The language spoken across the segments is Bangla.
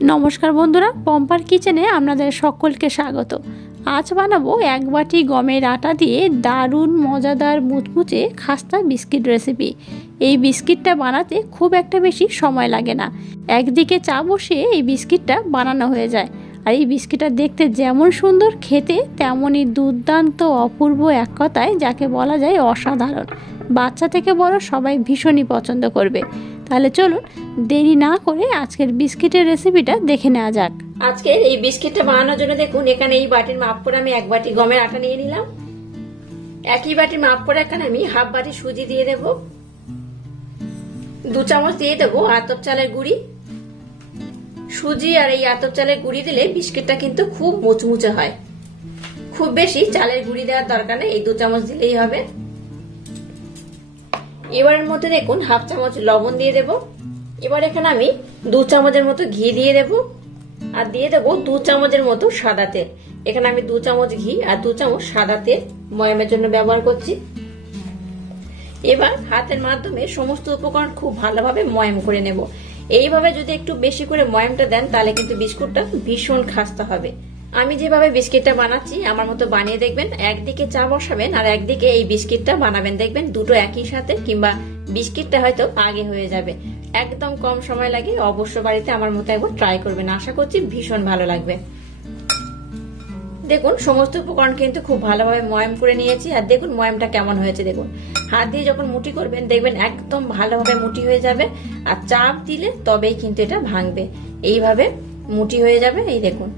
নমস্কার বন্ধুরা, পম্পার কিচেনে আপনাদের সকলকে স্বাগত। আজ বানাবো এক বাটি গমের আটা দিয়ে দারুণ মজাদার মুচমুচে খাস্তা বিস্কিট রেসিপি। এই বিস্কিটটা বানাতে খুব একটা বেশি সময় লাগে না। একদিকে চা বসিয়ে এই বিস্কিটটা বানানো হয়ে যায়। আর এই বিস্কিটটা দেখতে যেমন সুন্দর, খেতে তেমনই দুর্দান্ত, অপূর্ব, এক কথায় যাকে বলা যায় অসাধারণ। বাচ্চা থেকে বড় সবাই ভীষণই পছন্দ করবে। তাহলে চলুন দেরি না করে আজকের বিস্কিটের রেসিপিটা দেখে নেওয়া যাক। আজকের এই বিস্কিটটা বানানোর জন্য দেখুন এখানে এই বাটির মাপ করে আমি এক বাটি গমের আটা নিয়ে নিলাম। একই বাটির মাপ করে এখানে আমি হাফ বাটি সুজি দিয়ে দেব, 2 চামচ দিয়ে দেবো আতপ চালের গুঁড়ি। সুজি আর এই আতপ চালের গুঁড়ি দিলে বিস্কিটটা কিন্তু খুব মুচমুচে হয়। খুব বেশি চালের গুঁড়ি দেওয়ার দরকার নেই, এই 2 চামচ দিলেই হবে। এবারের মধ্যে দেখুন হাফ চামচ লবণ দিয়ে দেব। এবার এখানে আমি 2 চামচের মতো ঘি দিয়ে দেব আর দিয়ে দেব 2 চামচের মতো সাদা তেল। এখানে আমি 2 চামচ ঘি আর 2 চামচ সাদা তেল ময়ামের জন্য ব্যবহার করছি। এবার হাতের মাধ্যমে সমস্ত উপকরণ খুব ভালোভাবে ময়াম করে নেব। এইভাবে যদি একটু বেশি করে ময়ামটা দেন তাহলে কিন্তু বিস্কুটটা ভীষণ খাস্তা হবে। আমি যেভাবে বিস্কিটটা বানাচ্ছি আমার মতো বানিয়ে দেখবেন। একদিকে চা বসাবেন আর একদিকে এই বিস্কিটটা বানাবেন, দেখবেন দুটো একই সাথে, কিংবা বিস্কিটটা হয়তো আগে হয়ে যাবে। একদম কম সময় লাগে। অবশ্য বাড়িতে আমার মতো একবার ট্রাই করবেন, আশা করছি ভীষণ ভালো লাগবে। দেখুন সমস্ত উপকরণ কিন্তু খুব ভালোভাবে ময়াম করে নিয়েছি। আর দেখুন ময়ামটা কেমন হয়েছে। দেখুন হাত দিয়ে যখন মুঠি করবেন দেখবেন একদম ভালোভাবে মুঠি হয়ে যাবে। আর চাপ দিলে তবেই কিন্তু এটা ভাঙবে। এইভাবে মুঠি হয়ে যাবে। এই দেখুন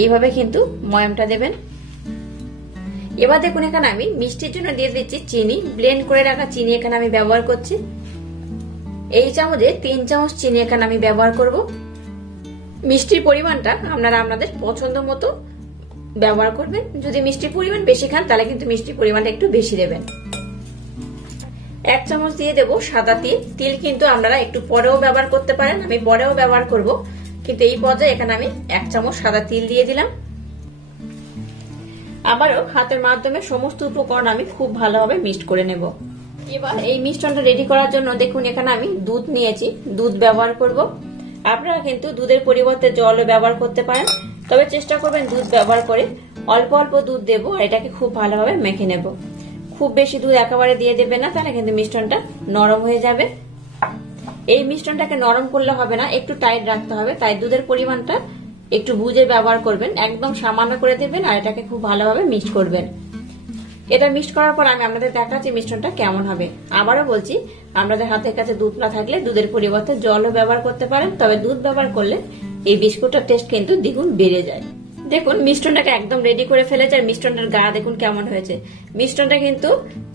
এইভাবে কিন্তু ময়ামটা দেবেন। এবার দেখুন এখানে আমি মিষ্টির জন্য দিয়ে দিচ্ছি চিনি। ব্লেন্ড করে রাখা চিনি এখানে আমি ব্যবহার করছি। এই চামচে 3 চামচ চিনি এখানে আমি ব্যবহার করব। মিষ্টির পরিমাণটা আপনারা আপনাদের পছন্দ মতো ব্যবহার করবেন। যদি মিষ্টির পরিমাণ বেশি খান তাহলে কিন্তু মিষ্টির পরিমাণটা একটু বেশি দেবেন। 1 চামচ দিয়ে দেব সাদা তিল। তিল কিন্তু আপনারা একটু পরেও ব্যবহার করতে পারেন, আমি পরেও ব্যবহার করব, কিন্তু এই পর্যায়ে এখানে আমি 1 চামচ সাদা তিল দিয়ে দিলাম। আবারও হাতের মাধ্যমে সমস্ত উপকরণ আমি খুব ভালোভাবে মিক্সড করে নেব। এবার এই মিশ্রণটা রেডি করার জন্য দেখুন এখানে আমি দুধ নিয়েছি, দুধ ব্যবহার করব। আপনারা কিন্তু দুধের পরিবর্তে জলও ব্যবহার করতে পারেন, তবে চেষ্টা করবেন দুধ ব্যবহার করে। অল্প অল্প দুধ দেব আর এটাকে খুব ভালোভাবে মেখে নেব। খুব বেশি দুধ একেবারে দিয়ে দেবেন না, তাহলে কিন্তু মিশ্রণটা নরম হয়ে যাবে। এই মিশ্রণটাকে নরম করলে হবে না, একটু টাইট রাখতে হবে। তাই দুধের পরিমাণটা একটু বুঝে ব্যবহার করবেন, একদম সামান্য করে দেবেন আর এটাকে খুব ভালোভাবে মিক্স করবেন। এটা মিক্স করার পর আমি আপনাদের দেখাচ্ছি মিশ্রণটা কেমন হবে। আবারও বলছি, আপনাদের হাতের কাছে দুধ না থাকলে দুধের পরিবর্তে জলও ব্যবহার করতে পারেন, তবে দুধ ব্যবহার করলে এই বিস্কুটের টেস্ট কিন্তু দ্বিগুণ বেড়ে যায়। দেখুন মিশ্রণটাকে একদম রেডি করে ফেলেছে আর মিশ্রণটার গা দেখুন কেমন হয়েছে। মিশ্রণটা কিন্তু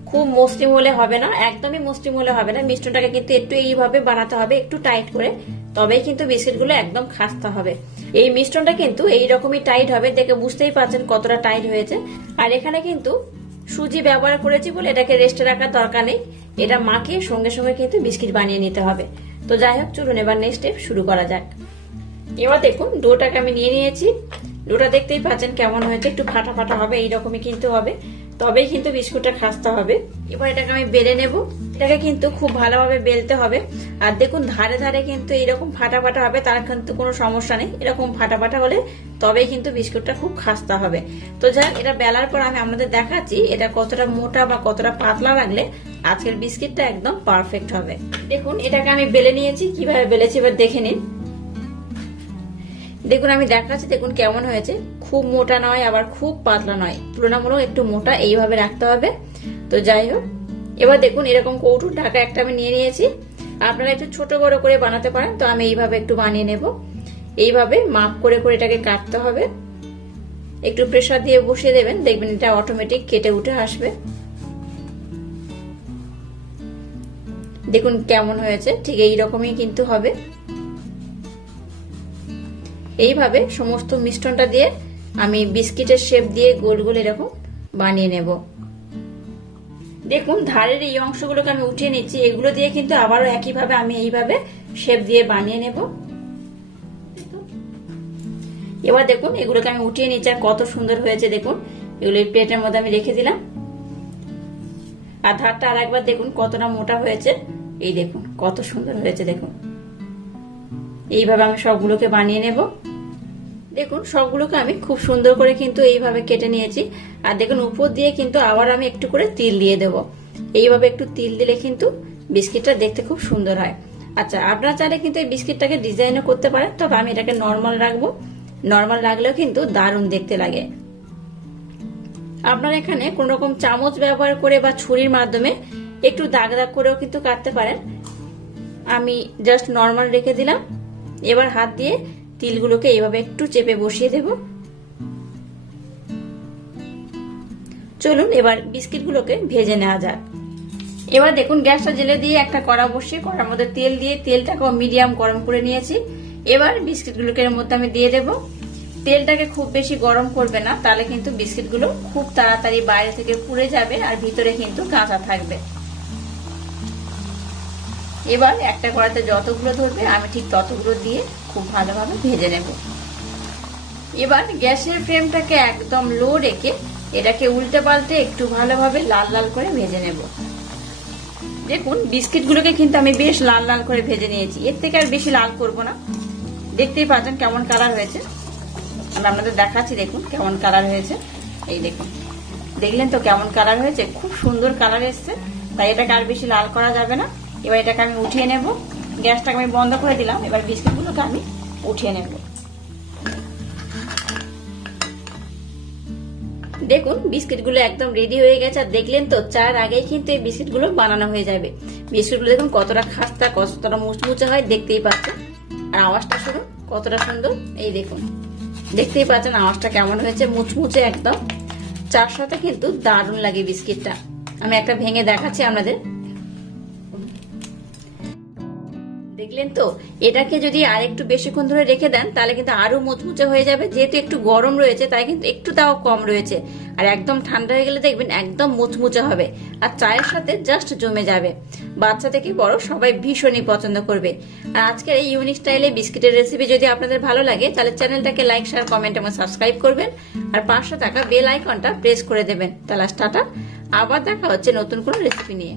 খুব মসৃণ হলে হবে না, একদমই মসৃণ হলে হবে না। মিশ্রণটাকে কিন্তু একটু এইভাবে বানাতে হবে, একটু টাইট করে, তবেই কিন্তু বিস্কিটগুলো একদম খাস্তা হবে। এই মিশ্রণটা কিন্তু এইরকমই টাইট হবে, দেখে বুঝতেই পারছেন কতটা টাইট হয়েছে। আর এখানে কিন্তু সুজি ব্যবহার করেছি বলে এটাকে রেস্টে রাখার দরকার নেই, এটা মাখিয়ে সঙ্গে সঙ্গে কিন্তু বিস্কিট বানিয়ে নিতে হবে। তো যাই হোক, চলুন এবার নেক্সট স্টেপ শুরু করা যাক। এবার দেখুন ডোটাকে আমি নিয়ে নিয়েছি। ডোটা দেখতেই পাচ্ছেন কেমন হয়েছে, একটু ফাটা ফাটা হবে, এইরকমই কিন্তু হবে, তবেই কিন্তু বিস্কুটটা খাস্তা হবে। এবার এটাকে আমি বেলে নেব। এটাকে কিন্তু খুব ভালোভাবে বেলতে হবে। আর দেখুন ধারে ধারে কিন্তু এইরকম ফাটা ফাটা হবে, তার কিন্তু কোনো সমস্যা নেই। এরকম ফাটা ফাটা হলে তবেই কিন্তু বিস্কুটটা খুব খাস্তা হবে। তো যাই এটা বেলার পর আমি আপনাদের দেখাচ্ছি এটা কতটা মোটা বা কতটা পাতলা রাখলে আজকের বিস্কিটটা একদম পারফেক্ট হবে। দেখুন এটাকে আমি বেলে নিয়েছি, কিভাবে বেলেছি এবার দেখে নিন। দেখুন আমি দেখাচ্ছি, দেখুন কেমন হয়েছে। খুব মোটা নয় আবার খুব পাতলা নয়, তুলনামূলক একটু মোটা, এইভাবে রাখতে হবে। তো যাই হোক, এবার দেখুন এরকম কৌটোর ঢাকা একটা আমি নিয়ে নিয়েছি। আপনারা একটু ছোট বড় করে বানাতে পারেন, তো আমি এইভাবে একটু বানিয়ে নেব। এইভাবে মাপ করে করে এটাকে কাটতে হবে। একটু প্রেসার দিয়ে বসিয়ে দেবেন, দেখবেন এটা অটোমেটিক কেটে উঠে আসবে। দেখুন কেমন হয়েছে, ঠিক এইরকমই কিন্তু হবে। এইভাবে সমস্ত মিশ্রণটা দিয়ে আমি বিস্কিটের শেপ দিয়ে গোল গোল এরকম বানিয়ে নেব। দেখুন ধারের এই অংশগুলোকে আমি উঠিয়ে নিচ্ছি, এগুলো দিয়ে কিন্তু আবারও একইভাবে আমি এইভাবে শেপ দিয়ে বানিয়ে নেব। এবার দেখুন এগুলোকে আমি উঠিয়ে নিচ্ছি আর কত সুন্দর হয়েছে। দেখুন এগুলো এই প্লেটের মধ্যে আমি রেখে দিলাম। আর ধারটা আর একবার দেখুন কতটা মোটা হয়েছে, এই দেখুন কত সুন্দর হয়েছে। দেখুন এইভাবে আমি সবগুলোকে বানিয়ে নেব। দেখুন সবগুলোকে আমি খুব সুন্দর করে কিন্তু এইভাবে কেটে নিয়েছি। আর দেখুন উপর দিয়ে কিন্তু আবার আমি একটু করে তিল দিয়ে দেব। এইভাবে একটু তিল দিলে কিন্তু বিস্কিটটা দেখতে খুব সুন্দর হয়। আচ্ছা, আপনারা চাইলে কিন্তু এই বিস্কিটটাকে ডিজাইনও করতে পারেন, তবে আমি এটাকে নর্মাল রাখবো। নর্মাল রাখলেও কিন্তু দারুণ দেখতে লাগে। আপনারা এখানে কোন রকম চামচ ব্যবহার করে বা ছুরির মাধ্যমে একটু দাগ দাগ করেও কিন্তু কাটতে পারেন। আমি জাস্ট নর্মাল রেখে দিলাম। এবার হাত দিয়ে তিলগুলোকে এইভাবে একটু চেপে বসিয়ে দেব। চলুন এবার বিস্কিটগুলোকে ভেজে নেওয়া যাক। এবার দেখুন গ্যাসটা জেলে দিয়ে একটা কড়া বসিয়ে কড়ার মধ্যে তেল দিয়ে তেলটাকে মিডিয়াম গরম করে নিয়েছি। এবার বিস্কিটগুলোকে এর মধ্যে আমি দিয়ে দেব। তেলটাকে খুব বেশি গরম করবে না, তাহলে কিন্তু বিস্কিটগুলো খুব তাড়াতাড়ি বাইরে থেকে পুড়ে যাবে আর ভিতরে কিন্তু কাঁচা থাকবে। এবার একটা কড়াতে যতগুলো ধরবে আমি ঠিক ততগুলো দিয়ে খুব ভালোভাবে ভেজে নেব। এবার গ্যাসের ফ্লেমটাকে একদম লো রেখে এটাকে উল্টে পাল্টে একটু ভালোভাবে লাল লাল করে ভেজে নেব। দেখুন বিস্কিটগুলোকে কিন্তু আমি বেশ লাল লাল করে ভেজে নিয়েছি। এর থেকে আর বেশি লাল করব না। দেখতেই পাচ্ছেন কেমন কালার হয়েছে। আমি আপনাদের দেখাচ্ছি, দেখুন কেমন কালার হয়েছে। এই দেখুন, দেখলেন তো কেমন কালার হয়েছে? খুব সুন্দর কালার এসছে। তাই এটাকে আর বেশি লাল করা যাবে না। এবার এটাকে আমি উঠিয়ে নেব। গ্যাসটাকে আমি বন্ধ করে দিলাম। এবার বিস্কিটগুলোকে আমি উঠিয়ে নেব। দেখুন বিস্কিটগুলো একদম রেডি হয়ে গেছে। আর দেখলেন তো চার আগেই কিন্তু এই বিস্কিটগুলো বানানো হয়ে যাবে। বিস্কিটগুলো দেখুন কতটা খাস্তা, কতটা মুচমুচে হয়, দেখতেই পাচ্ছেন। আর আওয়াজটা শুনুন কতটা সুন্দর। এই দেখুন, দেখতেই পাচ্ছেন আওয়াজটা কেমন হয়েছে, মুচমুচে একদম। চার সাথে কিন্তু দারুণ লাগে বিস্কিটটা। আমি একটা ভেঙে দেখাচ্ছি আপনাদের। দেখলেন তো, এটাকে যদি আর একটু বেশিক্ষণ ধরে রেখে দেন তাহলে কিন্তু আরো মুচমুচে হয়ে যাবে। যেহেতু একটু গরম রয়েছে তাই কিন্তু একটু তাও কম রয়েছে। আর একদম ঠান্ডা হয়ে গেলে দেখবেন একদম মুচমুচে হবে আর চায়ের সাথে জাস্ট জমে যাবে। বাচ্চা থেকে বড় সবাই ভীষণই পছন্দ করবে। আর আজকের এই ইউনিক স্টাইলে বিস্কিটের রেসিপি যদি আপনাদের ভালো লাগে তাহলে চ্যানেলটাকে লাইক, শেয়ার, কমেন্ট এবং সাবস্ক্রাইব করবেন। আর পাশে থাকা বেল আইকনটা প্রেস করে দেবেন। তাহলে টাটা, আবার দেখা হচ্ছে নতুন কোনো রেসিপি নিয়ে।